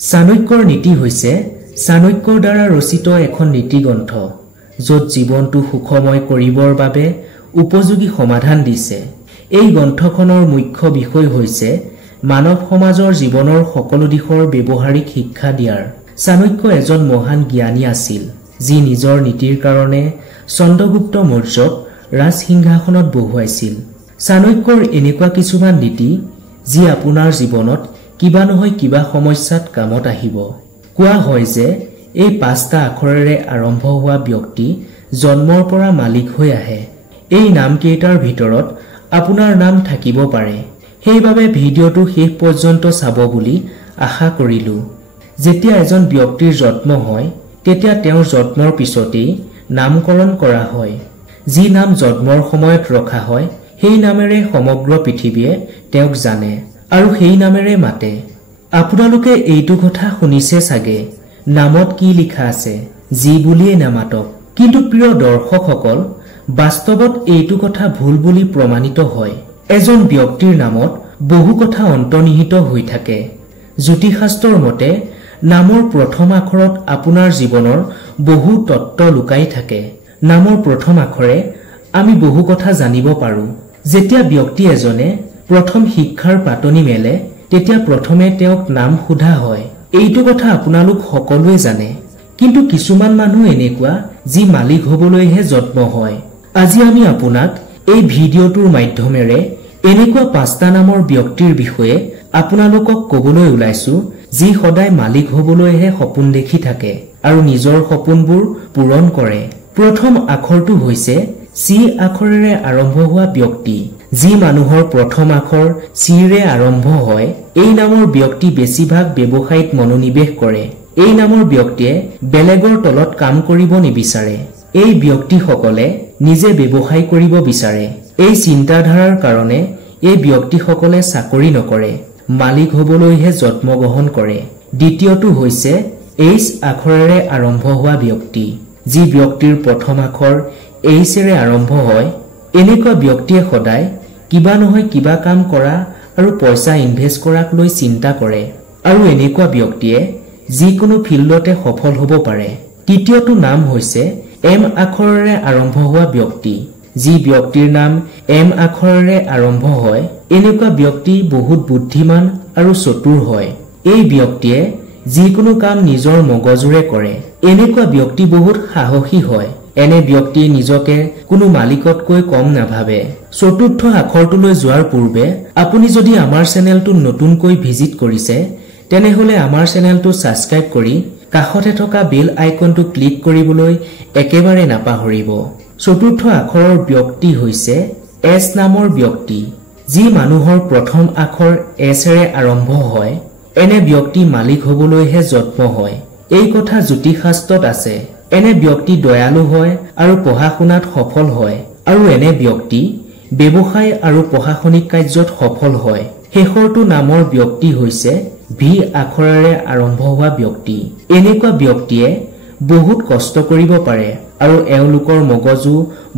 চাণক্যৰ নীতি হৈছে চাণক্যৰ দ্বাৰা ৰচিত এখন নীতি গ্ৰন্থ য'ত জীৱনটো সুখময় কৰিবৰ বাবে উপযোগী সমাধান দিছে। এই গ্ৰন্থখনৰ মুখ্য বিষয় হৈছে মানৱ সমাজৰ জীৱনৰ সকলো দিশৰ ব্যৱহাৰিক শিক্ষা দিয়াৰ। চাণক্য এজন মহান জ্ঞানী আছিল যি নিজৰ নীতিৰ কাৰণে চন্দ্ৰগুপ্ত মৌৰ্যক ৰাজসিংহাসনত বহুৱাইছিল। চাণক্যৰ এনেকুৱা কিছুমান নীতি যি আপোনাৰ জীৱনত কিবা নহয় কিবা সমস্যাত কামত আহিব। কোৱা হয় যে এই 5টা আখৰেৰে আৰম্ভ হোৱা ব্যক্তি জন্মৰ পৰা মালিক হৈ আহে। এই নামকেইটাৰ ভিতৰত আপোনাৰ নাম থাকিব পাৰে। সেইবাবে ভিডিঅ'টো শেষ পৰ্যন্ত চাব বুলি আশা কৰিলো। যেতিয়া এজন ব্যক্তিৰ জন্ম হয় তেতিয়া তেওঁৰ জন্মৰ পিছতেই নামকৰণ কৰা হয়। যি নাম জন্মৰ সময়ত ৰখা হয় সেই নামেৰে সমগ্ৰ পৃথিৱীয়ে তেওঁক জানে আৰু সেই নামেৰে মাতে। আপোনালোকে এইটো কথা শুনিছে চাগে, নামত কি লিখা আছে, যি বুলিয়ে নামাতক। কিন্তু প্ৰিয় দৰ্শকসকল, বাস্তৱত এইটো কথা ভুল বুলি প্ৰমাণিত হয়। এজন ব্যক্তিৰ নামত বহু কথা অন্তৰ্নিহিত হৈ থাকে। জ্যোতিষশাস্ত্ৰৰ মতে নামৰ প্ৰথম আখৰত আপোনাৰ জীৱনৰ বহু তত্ত্ব লুকাই থাকে। নামৰ প্ৰথম আখৰে আমি বহু কথা জানিব পাৰোঁ। যেতিয়া ব্যক্তি এজনে প্ৰথম শিক্ষাৰ পাতনি মেলে তেতিয়া প্ৰথমে তেওঁক নাম সোধা হয়। এইটো কথা আপোনালোক সকলোৱে জানে। কিন্তু কিছুমান মানুহ এনেকুৱা যি মালিক হবলৈহে জন্ম হয়। আজি আমি আপোনাক এই ভিডিঅ'টোৰ মাধ্যমেৰে এনেকুৱা 5টা নামৰ ব্যক্তিৰ বিষয়ে আপোনালোকক ক'বলৈ ওলাইছো যি সদায় মালিক হবলৈহে সপোন দেখি থাকে আৰু নিজৰ সপোনবোৰ পূৰণ কৰে। প্ৰথম আখৰটো হৈছে চি আখৰেৰে আৰম্ভ হোৱা ব্যক্তি। যি মানুহৰ প্ৰথম আখৰ চিৰে আৰম্ভ হয় এই নামৰ ব্যক্তি বেছিভাগ ব্যৱসায়ত মনোনিৱেশ কৰে। এই নামৰ ব্যক্তিয়ে বেলেগৰ তলত কাম কৰিব নিবিচাৰে। এই ব্যক্তিসকলে নিজে ব্যৱসায় কৰিব বিচাৰে। এই চিন্তাধাৰাৰ কাৰণে এই ব্যক্তিসকলে চাকৰি নকৰে, মালিক হবলৈহে জন্মগ্ৰহণ কৰে। দ্বিতীয়টো হৈছে এইচ আখৰেৰে আৰম্ভ হোৱা ব্যক্তি। যি ব্যক্তিৰ প্ৰথম আখৰ এইচেৰে আৰম্ভ হয় এনেকুৱা ব্যক্তিয়ে সদায় কিবা নহয় কিবা কাম কৰা আৰু পইচা ইনভেষ্ট কৰাক লৈ চিন্তা কৰে আৰু এনেকুৱা ব্যক্তিয়ে যিকোনো ফিল্ডতে সফল হ'ব পাৰে। তৃতীয়টো নাম হৈছে এম আখৰেৰে আৰম্ভ হোৱা ব্যক্তি। যি ব্যক্তিৰ নাম এম আখৰেৰে আৰম্ভ হয় এনেকুৱা ব্যক্তি বহুত বুদ্ধিমান আৰু চতুৰ হয়। এই ব্যক্তিয়ে যিকোনো কাম নিজৰ মগজুৰে কৰে। এনেকুৱা ব্যক্তি বহুত সাহসী হয়। এনে ব্যক্তিয়ে নিজকে কোনো মালিকতকৈ কম নাভাবে। চতুৰ্থ আখৰটোলৈ যোৱাৰ পূৰ্বে আপুনি যদি আমাৰ চেনেলটো নতুনকৈ ভিজিট কৰিছে তেনেহলে আমাৰ চেনেলটো ছাবস্ক্ৰাইব কৰি কাষতে থকা বেল আইকনটো ক্লিক কৰিবলৈ একেবাৰে নাপাহৰিব। চতুৰ্থ আখৰৰ ব্যক্তি হৈছে এছ নামৰ ব্যক্তি। যি মানুহৰ প্ৰথম আখৰ এছৰে আৰম্ভ হয় এনে ব্যক্তি মালিক হবলৈহে জন্ম হয়। এই কথা জ্যোতিষশাস্ত্ৰত আছে। এনে ব্যক্তি দয়ালু হয় আৰু পঢ়া শুনাত সফল হয় আৰু এনে ব্যক্তি ব্যৱসায় আৰু প্ৰশাসনিক কাৰ্যত সফল হয়। শেষৰটো নামৰ ব্যক্তি হৈছে ভি আখৰেৰে আৰম্ভ হোৱা ব্যক্তি। এনেকুৱা ব্যক্তিয়ে বহুত কষ্ট কৰিব পাৰে আৰু এওঁলোকৰ মগজু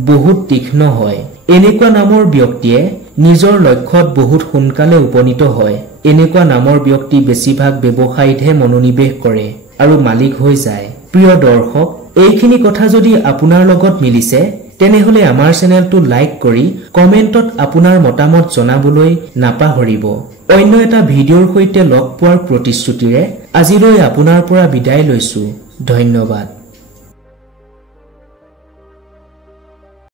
বহুত তীক্ষ্ণ হয়। এনেকুৱা নামৰ ব্যক্তিয়ে নিজৰ লক্ষ্যত বহুত সোনকালে উপনীত হয়। এনেকুৱা নামৰ ব্যক্তি বেছিভাগ ব্যৱসায়তহে মনোনিৱেশ কৰে আৰু মালিক হৈ যায়। প্ৰিয় দৰ্শক, এইখিনি কথা যদি আপোনাৰ লগত মিলিছে তেনেহলে আমাৰ চেনেলটো লাইক কৰি কমেন্টত আপোনাৰ মতামত জনাবলৈ নাপাহৰিব। অন্য এটা ভিডিঅ'ৰ সৈতে লগ পোৱাৰ প্ৰতিশ্ৰুতিৰে আজিলৈ আপোনাৰ পৰা বিদায় লৈছো। ধন্যবাদ।